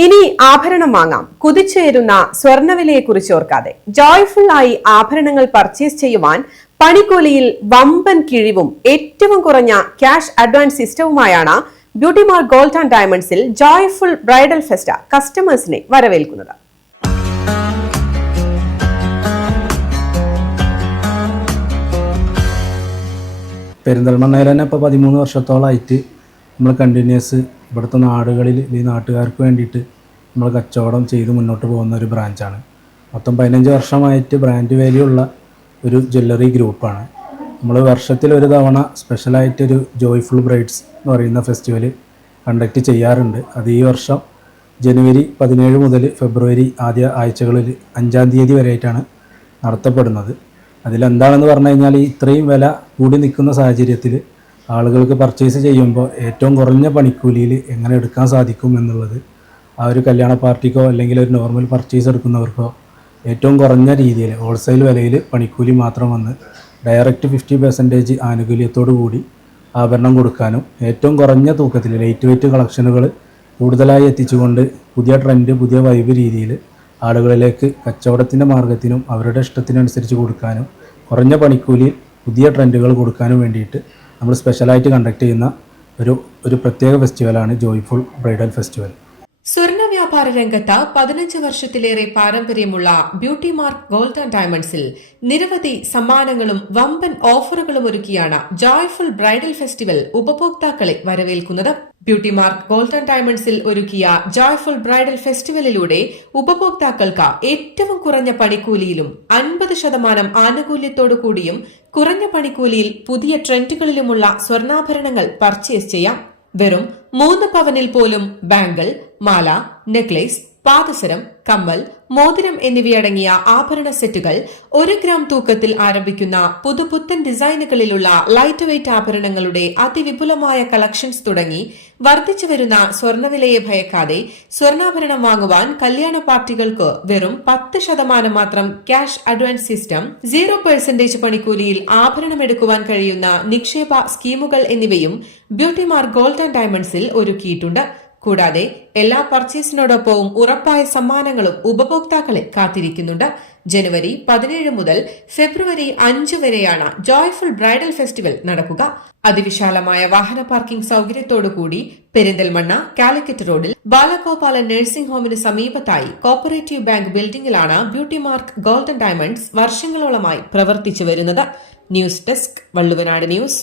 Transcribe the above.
ഇനി ആഭരണം വാങ്ങാം. കുതിച്ചുയരുന്ന സ്വർണവിലയെക്കുറിച്ച് ഓർക്കാതെ. ജോയ്ഫുൾ ആയി ആഭരണങ്ങൾ പർച്ചേസ് ചെയ്യുവാൻ പണിക്കൂലിയിൽ വമ്പൻ കിഴിവും ഏറ്റവും കുറഞ്ഞ ക്യാഷ് അഡ്വാൻസ് സിസ്റ്റവുമായാണ് ബ്യൂട്ടി മാർ ഗോൾഡ് ആൻഡ് ഡയമണ്ട്സിൽ ജോയ്ഫുൾ ബ്രൈഡൽ ഫെസ്റ്റ കസ്റ്റമേഴ്സിനെ വരവേൽക്കുന്നത്. പെരിന്തൽമണ്ണയിൽ തന്നെ ഇപ്പോൾ പതിമൂന്ന് വർഷത്തോളമായിട്ട് നമ്മൾ കണ്ടിന്യൂസ് ഇവിടുത്തെ നാടുകളിൽ ഈ നാട്ടുകാർക്ക് വേണ്ടിയിട്ട് നമ്മൾ കച്ചവടം ചെയ്ത് മുന്നോട്ട് പോകുന്ന ഒരു ബ്രാഞ്ചാണ്. മൊത്തം പതിനഞ്ച് വർഷമായിട്ട് ബ്രാൻഡ് വാല്യൂ ഉള്ള ഒരു ജ്വല്ലറി ഗ്രൂപ്പാണ് നമ്മൾ വർഷത്തിൽ ഒരു തവണ സ്പെഷ്യലായിട്ടൊരു ജോയ്ഫുൾ ബ്രൈഡ്സ് എന്ന് പറയുന്ന ഫെസ്റ്റിവൽ കണ്ടക്ട് ചെയ്യാറുണ്ട്. അത് ഈ വർഷം ജനുവരി പതിനേഴ് മുതൽ ഫെബ്രുവരി ആദ്യ ആഴ്ചകളിൽ അഞ്ചാം തീയതി വരെയായിട്ടാണ് നടത്തപ്പെടുന്നത്. അതിലെന്താണെന്ന് പറഞ്ഞു കഴിഞ്ഞാൽ ഇത്രയും വില കൂടി നിൽക്കുന്ന സാഹചര്യത്തിൽ ആളുകൾക്ക് പർച്ചേസ് ചെയ്യുമ്പോൾ ഏറ്റവും കുറഞ്ഞ പണിക്കൂലിയിൽ എങ്ങനെ എടുക്കാൻ സാധിക്കും എന്നുള്ളത് ആ ഒരു കല്യാണ പാർട്ടിക്കോ അല്ലെങ്കിൽ ഒരു നോർമൽ പർച്ചേസ് എടുക്കുന്നവർക്കോ ഏറ്റവും കുറഞ്ഞ രീതിയിൽ ഹോൾസെയിൽ വിലയിൽ പണിക്കൂലി മാത്രം വന്ന് ഡയറക്റ്റ് ഫിഫ്റ്റി പെർസെന്റേജ് ആനുകൂല്യത്തോടു കൂടി ആഭരണം കൊടുക്കാനും ഏറ്റവും കുറഞ്ഞ തൂക്കത്തിൽ ലൈറ്റ് വെയിറ്റ് കളക്ഷനുകൾ കൂടുതലായി എത്തിച്ചുകൊണ്ട് പുതിയ ട്രെൻഡ് പുതിയ വൈബ് രീതിയിൽ ആളുകളിലേക്ക് കച്ചവടത്തിന്റെ മാർഗത്തിനും അവരുടെ ഇഷ്ടത്തിനനുസരിച്ച് കൊടുക്കാനും കുറഞ്ഞ പണിക്കൂലിയിൽ പുതിയ ട്രെൻഡുകൾ കൊടുക്കാനും വേണ്ടിയിട്ട് നമ്മൾ സ്പെഷ്യലായിട്ട് കണ്ടക്ട് ചെയ്യുന്ന ഒരു ഒരു പ്രത്യേക ഫെസ്റ്റിവലാണ് ജോയ്ഫുൾ ബ്രൈഡൽ ഫെസ്റ്റിവൽ സ്വർണ വ്യാപാര രംഗത്ത് പതിനഞ്ച് വർഷത്തിലേറെ പാരമ്പര്യമുള്ള ബ്യൂട്ടി മാർക്ക് ഗോൾഡ് ആൻഡ് ഡയമണ്ട്സിൽ നിരവധി സമ്മാനങ്ങളും വമ്പൻ ഓഫറുകളും ഒരുക്കിയാണ് ജോയ്ഫുൾ ബ്രൈഡൽ ഫെസ്റ്റിവൽ ഉപഭോക്താക്കളെ വരവേൽക്കുന്നത്. ബ്യൂട്ടി മാർക്ക് ഗോൾഡ് ആൻഡ് ഡയമണ്ട്സിൽ ഒരുക്കിയ ജോയ്ഫുൾ ബ്രൈഡൽ ഫെസ്റ്റിവലിലൂടെ ഉപഭോക്താക്കൾക്ക് ഏറ്റവും കുറഞ്ഞ പണിക്കൂലിയിലും ശതമാനം ആനുകൂല്യത്തോടു കൂടിയും കുറഞ്ഞ പണിക്കൂലിയിൽ പുതിയ ട്രെൻഡുകളിലുമുള്ള സ്വർണാഭരണങ്ങൾ പർച്ചേസ് ചെയ്യാം. വെറും മൂന്ന് പവനിൽ പോലും ബാങ്കിൾ മാല നെക്ലേസ് പാദസരം കമ്മൽ മോതിരം എന്നിവയടങ്ങിയ ആഭരണ സെറ്റുകൾ ഒരു ഗ്രാം തൂക്കത്തിൽ ആരംഭിക്കുന്ന പുതുപുത്തൻ ഡിസൈനുകളിലുള്ള ലൈറ്റ് വെയ്റ്റ് ആഭരണങ്ങളുടെ അതിവിപുലമായ കളക്ഷൻസ് തുടങ്ങി വർദ്ധിച്ചു വരുന്ന സ്വർണവിലയെ ഭയക്കാതെ സ്വർണാഭരണം വാങ്ങുവാൻ കല്യാണ പാർട്ടികൾക്ക് വെറും പത്ത് ശതമാനം മാത്രം cash advance system zero percentage പണിക്കൂലിയിൽ ആഭരണം എടുക്കുവാൻ കഴിയുന്ന നിക്ഷേപ സ്കീമുകൾ എന്നിവയും ബ്യൂട്ടിമാർ ഗോൾഡ് ആൻഡ് ഡയമണ്ട്സിൽ ഒരുക്കിയിട്ടുണ്ട്. കൂടാതെ എല്ലാ പർച്ചേസിനോടൊപ്പവും ഉറപ്പായ സമ്മാനങ്ങളും ഉപഭോക്താക്കളെ കാത്തിരിക്കുന്നുണ്ട്. ജനുവരി പതിനേഴ് മുതൽ ഫെബ്രുവരി അഞ്ച് വരെയാണ് ജോയ്ഫുൾ ബ്രൈഡൽ ഫെസ്റ്റിവൽ നടക്കുക. അതിവിശാലമായ വാഹന പാർക്കിംഗ് സൗകര്യത്തോടുകൂടി പെരിന്തൽമണ്ണ കാലിക്കറ്റ് റോഡിൽ ബാലഗോപാല നഴ്സിംഗ് ഹോമിന് സമീപത്തായി കോപ്പറേറ്റീവ് ബാങ്ക് ബിൽഡിംഗിലാണ് ബ്യൂട്ടി മാർക്ക് ഗോൾഡൻ ഡയമണ്ട്സ് വർഷങ്ങളോളമായി പ്രവർത്തിച്ചു വരുന്നത്. News desk Valluvanad news.